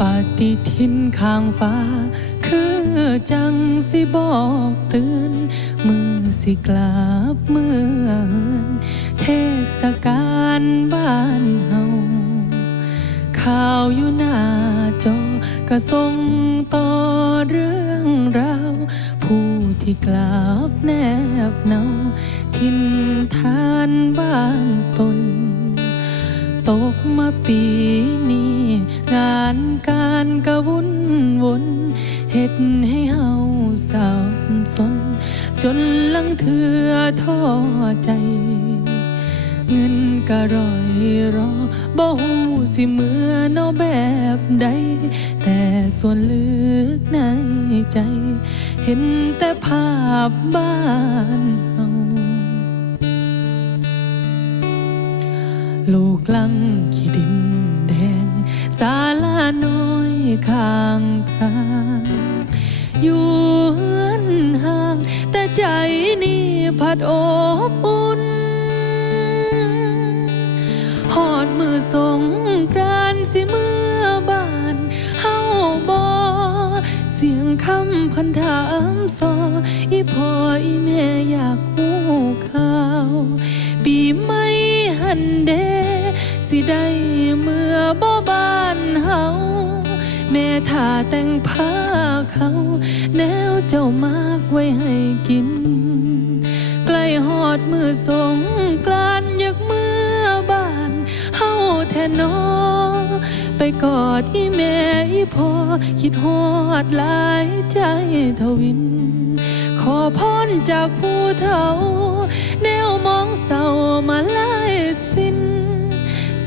ปฏิทินข้างฟ้า คือจังสิบอกเตือน มือสิกลับเมื่อเหินเทศกาลบ้านเฮาข่าวอยู่หน้าจอ ก็ส่งต่อเรื่องราว ผู้ที่กลับแนบเนา ทินทานบ้านตน ตกมาปีนี้ งานการกะวุ่นวนเฮ็ดให้เฮาสับสน จนลังเถือท้อใจ เงินก็รอยรอบ่ฮู้สิเมื่อนอแบบใด แต่ส่วนลึกในใจ เห็นแต่ภาพบ้าน ลูกลังขี้ดินแดงศาลาน้อยข้างทาง อยู่เฮือนห่าง แต่ใจนี่พัดอบอุ่นหอดมือสงกรานสิเมื่อบ้านเฮาบอเสียงคำพันถามซออีพ่ออีแม่อยากหูข่า นเดสิได้เมื่อบ่บ้านเฮาแม่ท่าแต่งผ้าเขาแนวเจ้ามากไว้ให้กิน ใกล้หอดมือสงกรานอยากเมื่อบ้านเฮาแทนอไปกอดอีแม่อีพ่อคิดฮอดหลายใจทวิน ขอพรจากผู้เฒ่าแนวมองเศร้ามาล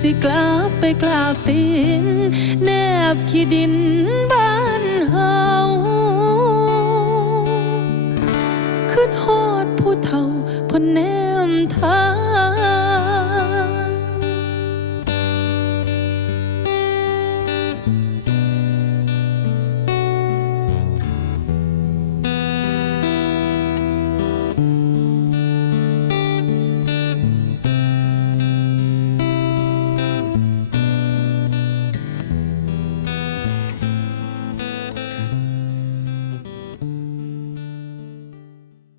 สิกลับไปกราบตีนแนบขี้ดินบ้า